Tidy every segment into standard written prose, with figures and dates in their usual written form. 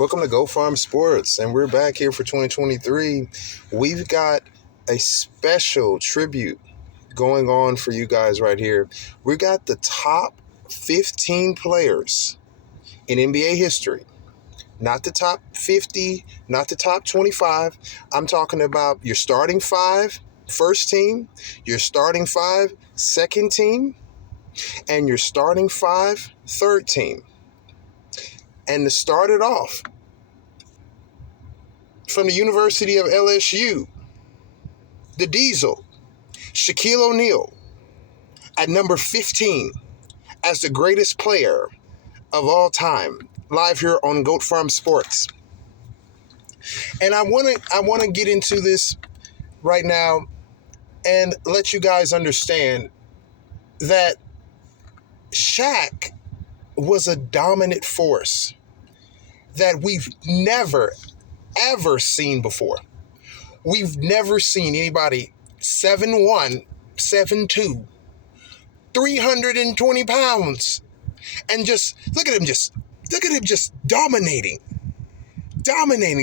Welcome to Goatfarmsports, and we're back here for 2023. We've got a special tribute going on for you guys right here. We got the top 15 players in NBA history. Not the top 50, not the top 25. I'm talking about your starting five, first team, your starting five, second team, and your starting five, third team. And to start it off, from the University of LSU, the Diesel, Shaquille O'Neal, at number 15 as the greatest player of all time, live here on Goat Farm Sports. And I want to get into this right now and let you guys understand that Shaq was a dominant force that we've never, ever seen before. We've never seen anybody 7'1", 7'2", 320 pounds, and just look at him just dominating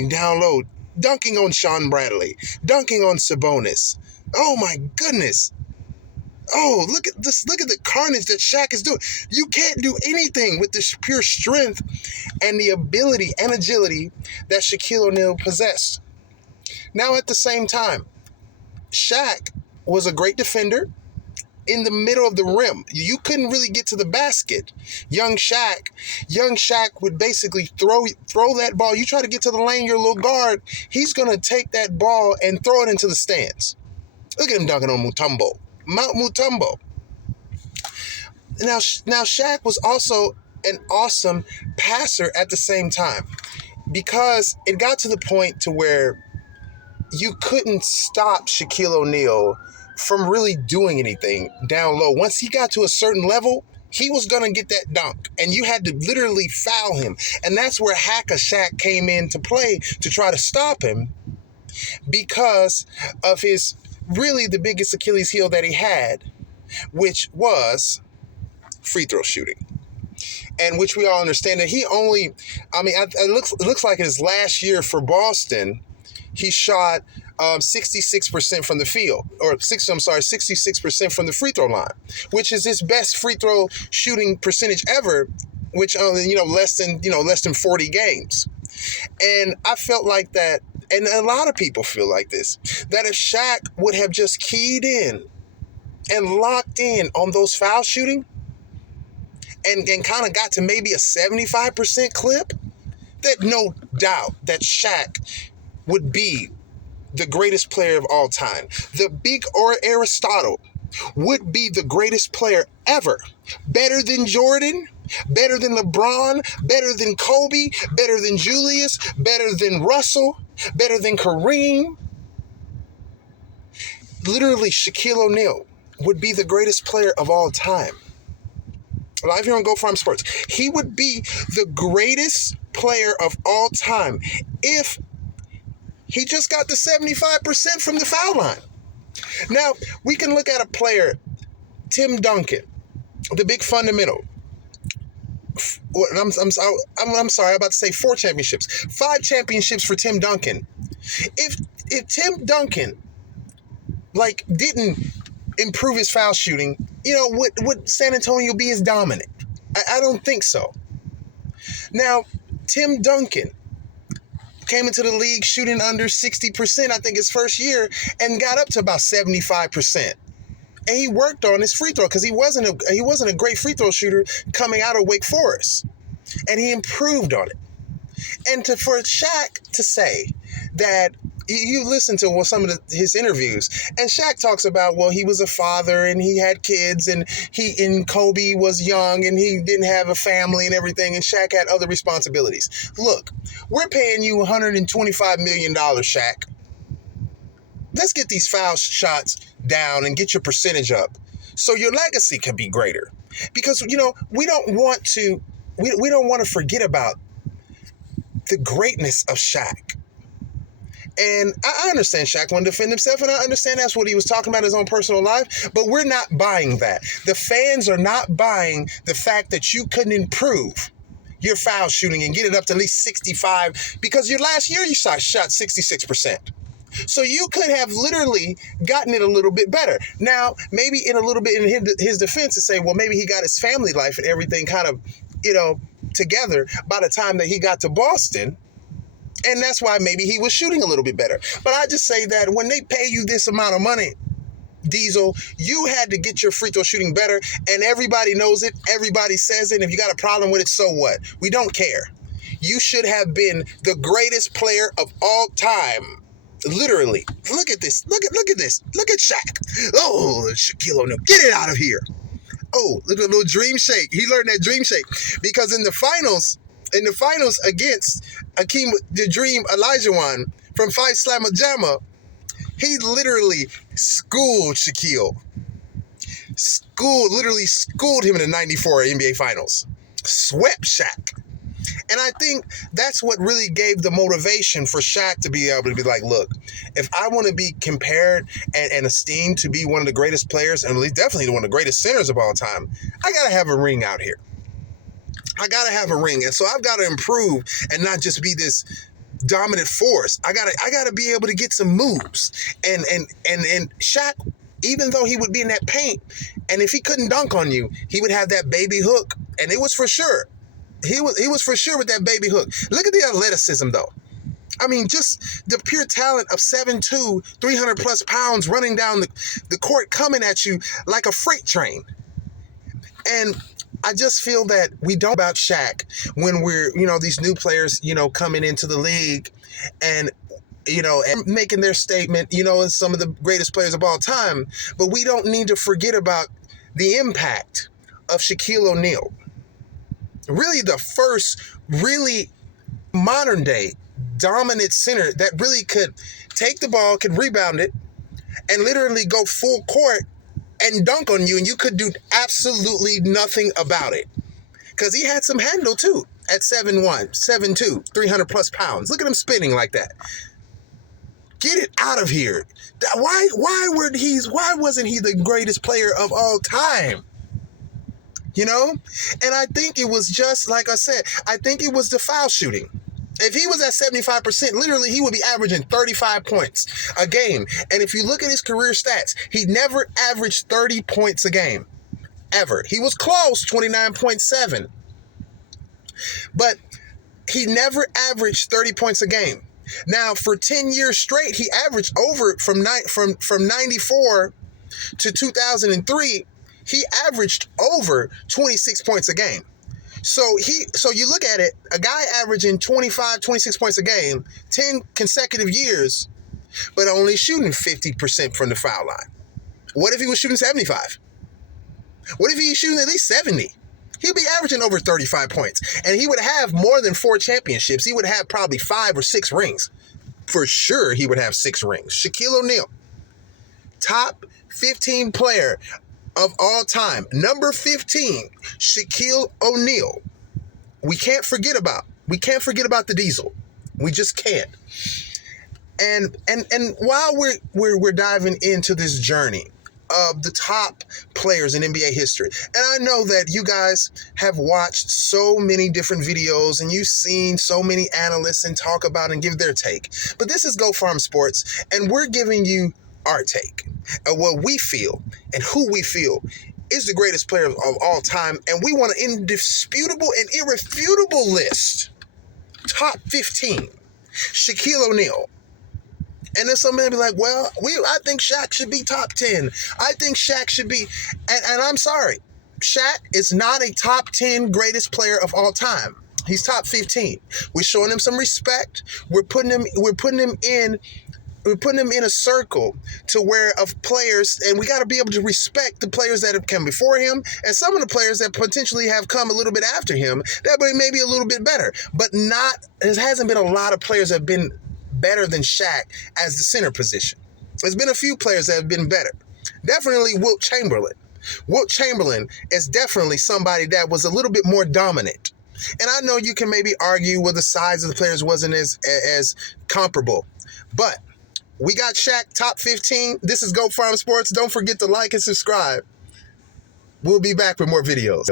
down low, dunking on Sean Bradley, dunking on Sabonis. Oh my goodness. Oh, look at the carnage that Shaq is doing. You can't do anything with this pure strength and the ability and agility that Shaquille O'Neal possessed. Now, at the same time, Shaq was a great defender in the middle of the rim. You couldn't really get to the basket. Young Shaq would basically throw that ball. You try to get to the lane, your little guard, he's going to take that ball and throw it into the stands. Look at him dunking on Mount Mutombo. Now Shaq was also an awesome passer at the same time, because it got to the point to where you couldn't stop Shaquille O'Neal from really doing anything down low. Once he got to a certain level, he was going to get that dunk, and you had to literally foul him. And that's where Hack-a-Shaq came into play to try to stop him, because of his really the biggest Achilles heel that he had, which was free throw shooting. And which we all understand that it looks like his last year for Boston, he shot 66% from the field, 66% from the free throw line, which is his best free throw shooting percentage ever, which less than 40 games. And I felt like that, and a lot of people feel like this, that if Shaq would have just keyed in and locked in on those foul shooting and kind of got to maybe a 75% clip, that no doubt that Shaq would be the greatest player of all time. The big Aristotle would be the greatest player ever. Better than Jordan, better than LeBron, better than Kobe, better than Julius, better than Russell, better than Kareem. Literally, Shaquille O'Neal would be the greatest player of all time. Live here on Go Farm Sports. He would be the greatest player of all time if he just got the 75% from the foul line. Now, we can look at a player, Tim Duncan, the big fundamental. I'm sorry, I'm about to say 4 championships. 5 championships for Tim Duncan. If Tim Duncan didn't improve his foul shooting, would San Antonio be as dominant? I don't think so. Now, Tim Duncan came into the league shooting under 60%, I think his first year, and got up to about 75%. And he worked on his free throw, because he wasn't a great free throw shooter coming out of Wake Forest, and he improved on it. And for Shaq to say that, you listen to some of his interviews, and Shaq talks about, he was a father and he had kids, and Kobe was young and he didn't have a family and everything, and Shaq had other responsibilities. Look, we're paying you $125 million, Shaq. Let's get these foul shots down and get your percentage up so your legacy can be greater. Because, we don't want to forget about the greatness of Shaq. And I understand Shaq wanted to defend himself, and I understand that's what he was talking about, his own personal life, but we're not buying that. The fans are not buying the fact that you couldn't improve your foul shooting and get it up to at least 65, because your last year you shot 66%. So you could have literally gotten it a little bit better. Now, maybe in a little bit in his defense to say, well, maybe he got his family life and everything kind of, together by the time that he got to Boston. And that's why maybe he was shooting a little bit better. But I just say that when they pay you this amount of money, Diesel, you had to get your free throw shooting better, and everybody knows it. Everybody says it. And if you got a problem with it, so what? We don't care. You should have been the greatest player of all time. Literally. Look at this. Look at this. Look at Shaq. Oh, Shaquille O'Neal. Get it out of here. Oh, look at the little dream shake. He learned that dream shake because in the finals against Akeem the Dream Olajuwon from Five Slamma Jamma, he literally schooled Shaquille. Literally schooled him in the 94 NBA Finals. Swept Shaq. And I think that's what really gave the motivation for Shaq to be able to be like, look, if I want to be compared and esteemed to be one of the greatest players, and definitely one of the greatest centers of all time, I got to have a ring out here. I got to have a ring. And so I've got to improve and not just be this dominant force. I gotta be able to get some moves. And Shaq, even though he would be in that paint, and if he couldn't dunk on you, he would have that baby hook. And it was for sure. He was for sure with that baby hook. Look at the athleticism though. I mean, just the pure talent of 7'2", 300 plus pounds running down the court, coming at you like a freight train. And I just feel that we don't about Shaq when we're, these new players, coming into the league and making their statement, as some of the greatest players of all time. But we don't need to forget about the impact of Shaquille O'Neal. Really the first really modern day dominant center that really could take the ball, could rebound it, and literally go full court and dunk on you, and you could do absolutely nothing about it. Because he had some handle too at 7'1", 7'2", 300 plus pounds. Look at him spinning like that. Get it out of here. Why wasn't he the greatest player of all time? And I think it was just, like I said, I think it was the foul shooting. If he was at 75%, literally he would be averaging 35 points a game. And if you look at his career stats, he never averaged 30 points a game, ever. He was close, 29.7. But he never averaged 30 points a game. Now, for 10 years straight, he averaged over from 94 to 2003, he averaged over 26 points a game. So you look at it, a guy averaging 25, 26 points a game, 10 consecutive years, but only shooting 50% from the foul line. What if he was shooting 75? What if he's shooting at least 70? He'd be averaging over 35 points, and he would have more than 4 championships. He would have probably 5 or 6 rings. For sure, he would have 6 rings. Shaquille O'Neal, top 15 player of all time. Number 15, Shaquille O'Neal. We can't forget about the Diesel. We just can't. And while we're diving into this journey of the top players in NBA history, and I know that you guys have watched so many different videos and you've seen so many analysts and talk about and give their take, but this is Goatfarmsports, and we're giving you our take of what we feel and who we feel is the greatest player of all time. And we want an indisputable and irrefutable list. Top 15, Shaquille O'Neal. And then somebody be like, well, I think Shaq should be top 10. I think Shaq should be, and I'm sorry, Shaq is not a top 10 greatest player of all time. He's top 15. We're showing him some respect. We're putting him in a circle to where of players, and we got to be able to respect the players that have come before him and some of the players that potentially have come a little bit after him that may be a little bit better, but there hasn't been a lot of players that have been better than Shaq as the center position. There's been a few players that have been better. Definitely Wilt Chamberlain. Wilt Chamberlain is definitely somebody that was a little bit more dominant. And I know you can maybe argue where the size of the players wasn't as comparable, but we got Shaq top 15. This is Goatfarmsports. Don't forget to like and subscribe. We'll be back with more videos.